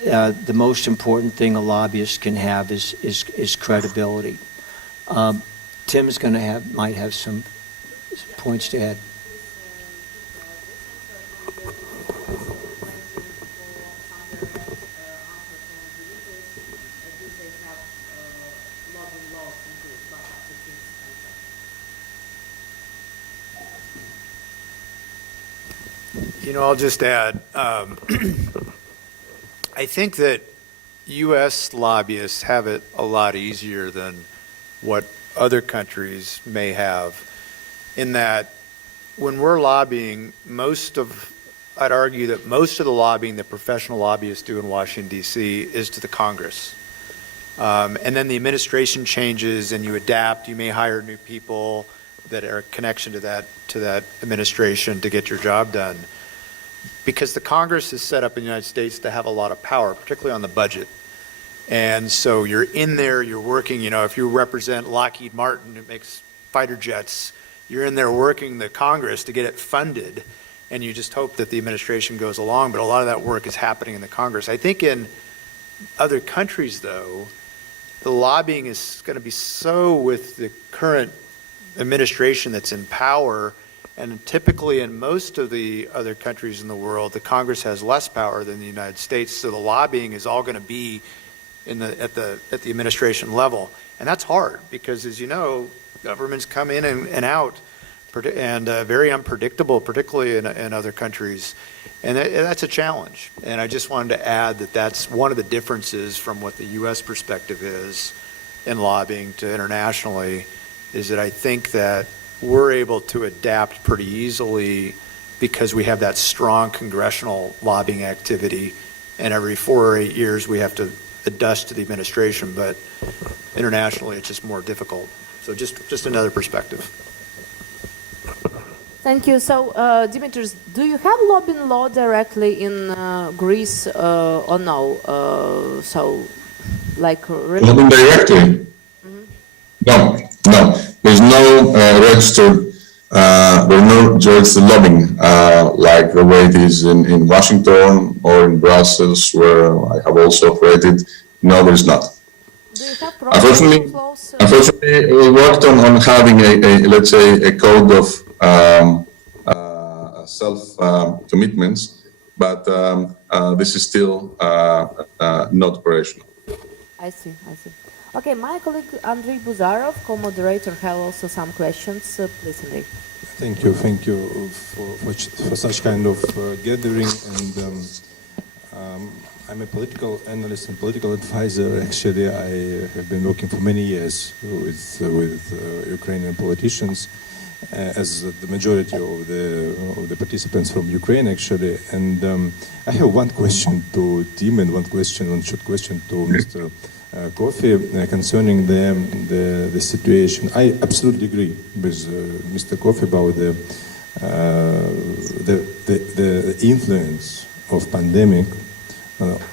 the most important thing a lobbyist can have is credibility. Tim is going to might have some points to add. You know, I'll just add, I think that U.S. lobbyists have it a lot easier than what other countries may have, in that when we're lobbying, I'd argue that most of the lobbying that professional lobbyists do in Washington, D.C. is to the Congress. And then the administration changes and you adapt. You may hire new people that are a connection to that administration to get your job done. Because the Congress is set up in the United States to have a lot of power, particularly on the budget. And so you're in there, you're working, you know, if you represent Lockheed Martin, it makes fighter jets, you're in there working the Congress to get it funded, and you just hope that the administration goes along, but a lot of that work is happening in the Congress. I think in other countries, though, the lobbying is going to be so with the current administration that's in power. And typically in most of the other countries in the world, the Congress has less power than the United States, so the lobbying is all going to be at the administration level. And that's hard because, as you know, governments come in and out and very unpredictable, particularly in other countries. And that's a challenge. And I just wanted to add that that's one of the differences from what the U.S. perspective is in lobbying to internationally, is that I think that we're able to adapt pretty easily because we have that strong congressional lobbying activity, and every 4 or 8 years we have to adjust to the administration, but internationally it's just more difficult. So just another perspective. Thank you. So, Dimitris, do you have lobbying law directly in Greece or no? So, like... Lobbying directly? No. There's no registered lobbying like the way it is in Washington or in Brussels, where I have also operated. No, there's not. Do you have Unfortunately, we worked on having let's say a code of self commitments, but this is still not operational. I see. Okay, my colleague Andrey Buzarov, co-moderator, has also some questions. Please, Andrey. Thank you for such kind of gathering. And I'm a political analyst and political advisor. Actually, I have been working for many years with Ukrainian politicians, as the majority of the participants from Ukraine, actually. And I have one question to Tim and one short question to Mr. Coffey concerning the situation. I absolutely agree with Mr. Coffey about the influence of pandemic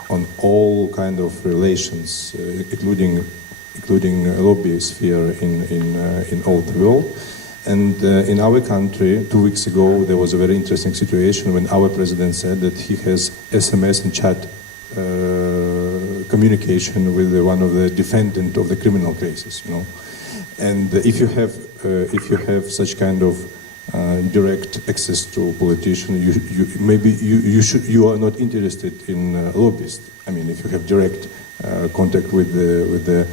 on all kind of relations, including lobby sphere in all the world. And in our country, 2 weeks ago, there was a very interesting situation when our president said that he has SMS and chat communication with one of the defendant of the criminal cases, you know. And if you have such kind of direct access to politicians, you are not interested in lobbyists. I mean, if you have direct contact with the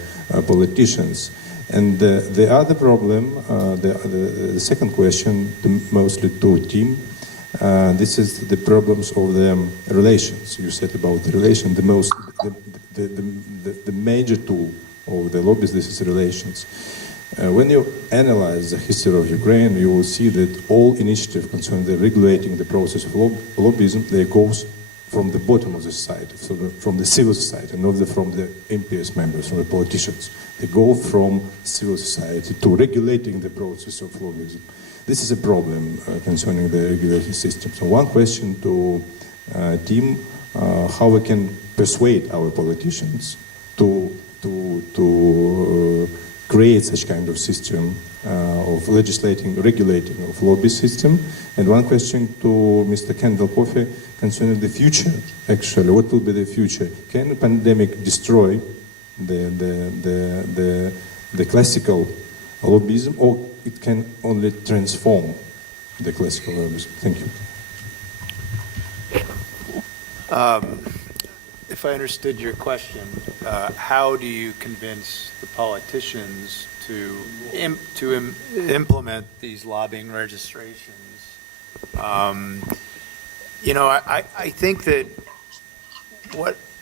politicians. And the other problem, the second question, mostly to Tim, this is the problems of the relations. You said about the relation. The major tool of the lobbies, this is relations. When you analyze the history of Ukraine, you will see that all initiatives concerning the regulating the process of lobbyism, they goes from the bottom of the society, from the civil society, not from the MPS members, from the politicians. They go from civil society to regulating the process of lobbyism. This is a problem concerning the regulatory system. So one question to Tim, how we can persuade our politicians to create such kind of system of regulating of lobby system. And one question to Mr. Kendall Coffey concerning the future. Actually, what will be the future? Can the pandemic destroy the classical lobbyism, or it can only transform the classical lobbyism? Thank you. If I understood your question, how do you convince the politicians to implement these lobbying registrations? You know, I think that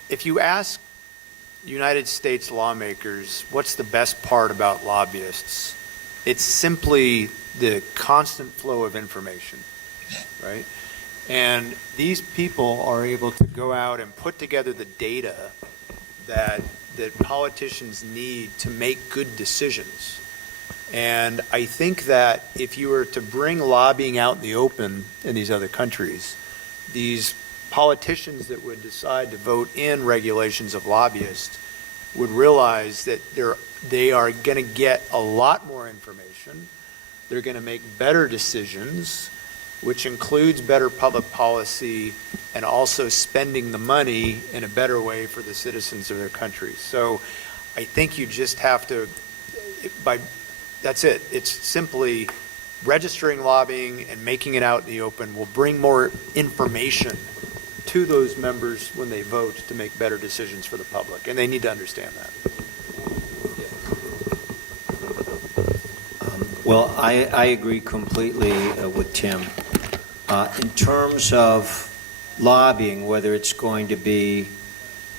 if you ask United States lawmakers what's the best part about lobbyists, it's simply the constant flow of information, right? And these people are able to go out and put together the data that politicians need to make good decisions. And I think that if you were to bring lobbying out in the open in these other countries, these politicians that would decide to vote in regulations of lobbyists would realize that they are going to get a lot more information. They're going to make better decisions, which includes better public policy and also spending the money in a better way for the citizens of their country. So I think you just have to, that's it. It's simply registering lobbying and making it out in the open will bring more information to those members when they vote to make better decisions for the public. And they need to understand that. Well, I agree completely with Tim. In terms of lobbying, whether it's going to be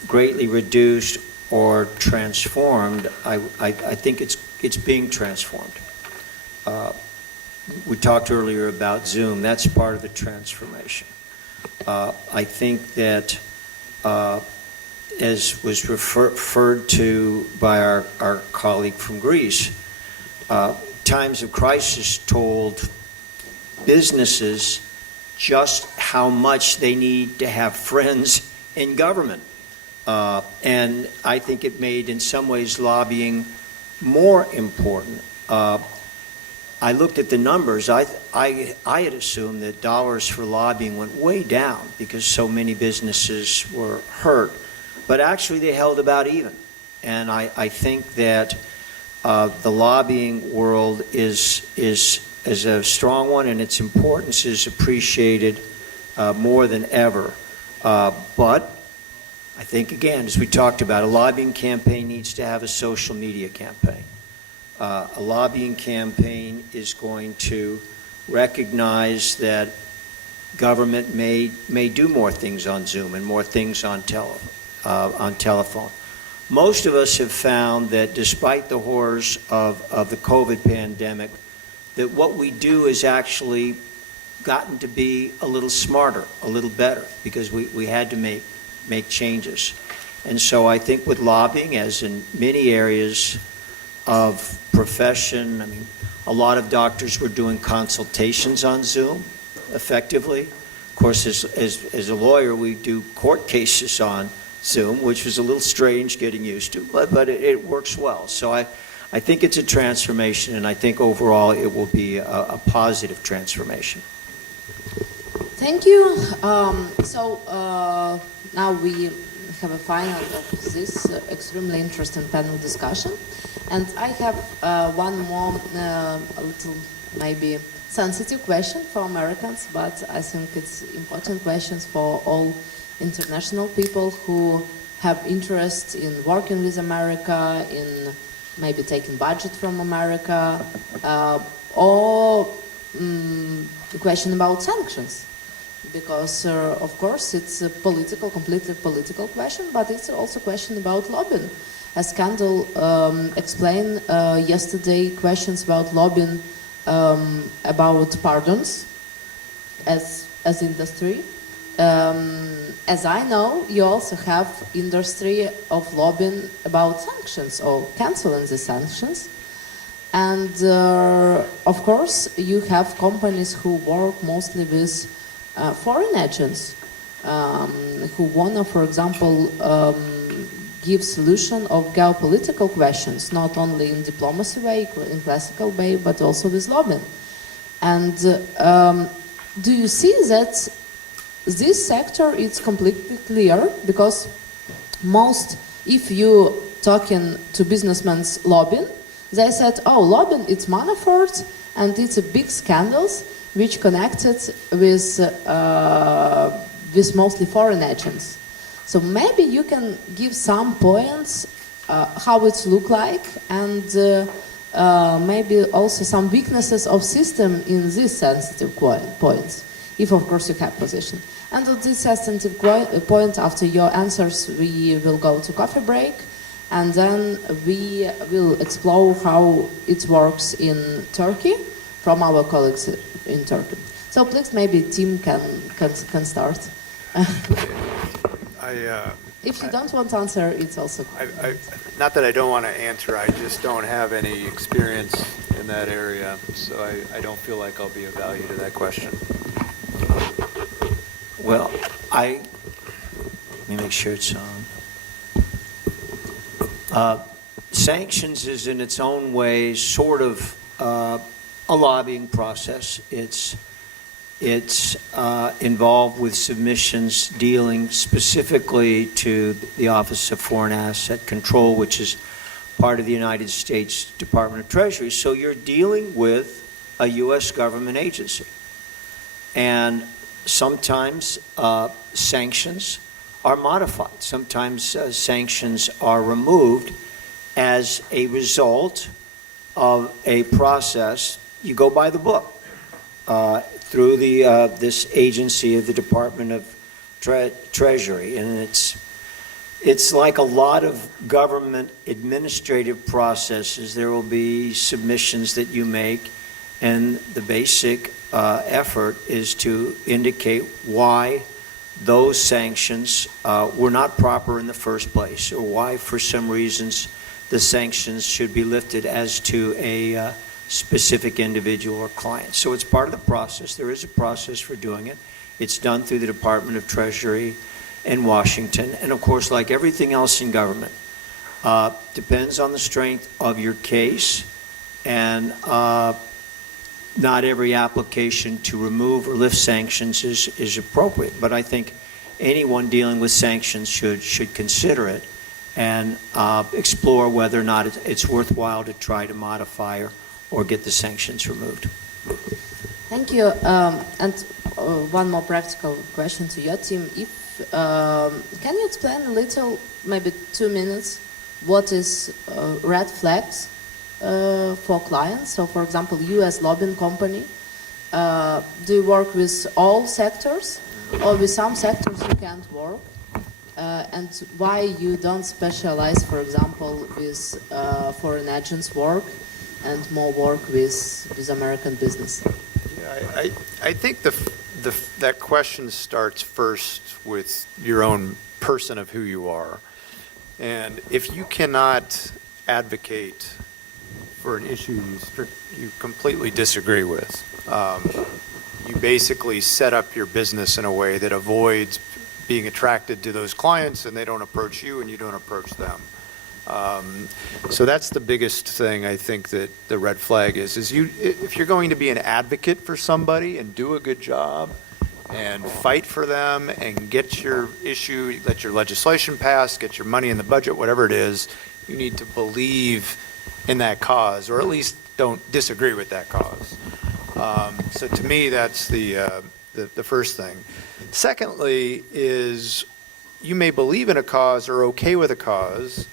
greatly reduced or transformed, I think it's being transformed. We talked earlier about Zoom. That's part of the transformation. I think that, as was referred to by our colleague from Greece, times of crisis told businesses just how much they need to have friends in government. And I think it made, in some ways, lobbying more important. I looked at the numbers. I had assumed that dollars for lobbying went way down because so many businesses were hurt. But actually, they held about even. And I think that the lobbying world is a strong one, and its importance is appreciated more than ever. But I think, again, as we talked about, a lobbying campaign needs to have a social media campaign. A lobbying campaign is going to recognize that government may do more things on Zoom and more things on telephone. Most of us have found that despite the horrors of the COVID pandemic, that what we do has actually gotten to be a little smarter, a little better, because we had to make changes. And so I think with lobbying, as in many areas of profession, I mean, a lot of doctors were doing consultations on Zoom effectively. Of course, as a lawyer, we do court cases on Zoom, which was a little strange getting used to, but it works well. So I think it's a transformation, and I think overall it will be a positive transformation. Thank you. Now we have a final of this extremely interesting panel discussion. And I have one more, a little maybe sensitive question for Americans, but I think it's important questions for all international people who have interest in working with America, in maybe taking budget from America, or the question about sanctions. Because, of course, it's a political, completely political question, but it's also a question about lobbying. As Kendall explained yesterday, questions about lobbying, about pardons as industry. As I know, you also have industry of lobbying about sanctions or canceling the sanctions. And of course, you have companies who work mostly with foreign agents who want to, for example, give solution of geopolitical questions, not only in diplomacy way, in classical way, but also with lobbying. And do you see that this sector is completely clear? Because if you talking to businessmen's lobbying, they said, oh, lobbying, it's Manafort, and it's a big scandals which connected with mostly foreign agents. So maybe you can give some points how it look like, and maybe also some weaknesses of system in these sensitive points, if of course you have position. And on this sensitive point, after your answers, we will go to coffee break, and then we will explore how it works in Turkey from our colleagues in Turkey. So please, maybe Tim can start. If you don't want to answer, it's also not that I don't want to answer, I just don't have any experience in that area, so I don't feel like I'll be of value to that question. Well, let me make sure it's on. Sanctions is in its own way sort of a lobbying process. It's involved with submissions dealing specifically to the Office of Foreign Asset Control, which is part of the United States Department of Treasury. So you're dealing with a U.S. government agency. And sometimes sanctions are modified. Sometimes sanctions are removed as a result of a process. You go by the book. Through this agency of the Department of Treasury, and it's like a lot of government administrative processes. There will be submissions that you make, and the basic effort is to indicate why those sanctions were not proper in the first place, or why, for some reasons, the sanctions should be lifted as to a specific individual or client. So it's part of the process. There is a process for doing it. It's done through the Department of Treasury in Washington. And of course, like everything else in government, depends on the strength of your case, and not every application to remove or lift sanctions is appropriate. But I think anyone dealing with sanctions should consider it and explore whether or not it's worthwhile to try to modify or get the sanctions removed. Thank you. And one more practical question to your team. Can you explain a little, maybe 2 minutes, what is red flags for clients? So, for example, you as lobbying company, do you work with all sectors, or with some sectors you can't work? And why you don't specialize, for example, with foreign agents work and more work with American business? Yeah, I think that question starts first with your own person of who you are. And if you cannot advocate for an issue you completely disagree with, you basically set up your business in a way that avoids being attracted to those clients, and they don't approach you and you don't approach them. So that's the biggest thing I think that the red flag is if you're going to be an advocate for somebody and do a good job and fight for them and get your issue, let your legislation pass, get your money in the budget, whatever it is, you need to believe in that cause, or at least don't disagree with that cause. So to me, that's the first thing. Secondly is you may believe in a cause or okay with a cause,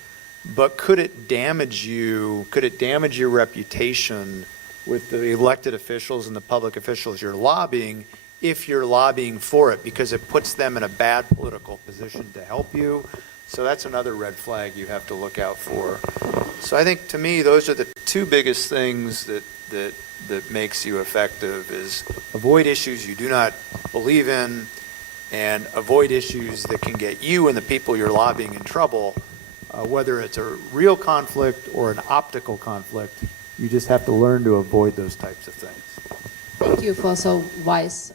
but could it damage you? Could it damage your reputation with the elected officials and the public officials you're lobbying if you're lobbying for it, because it puts them in a bad political position to help you? So that's another red flag you have to look out for. So I think to me, those are the two biggest things that makes you effective: is avoid issues you do not believe in, and avoid issues that can get you and the people you're lobbying in trouble. Whether it's a real conflict or an optical conflict, you just have to learn to avoid those types of things. Thank you for so wise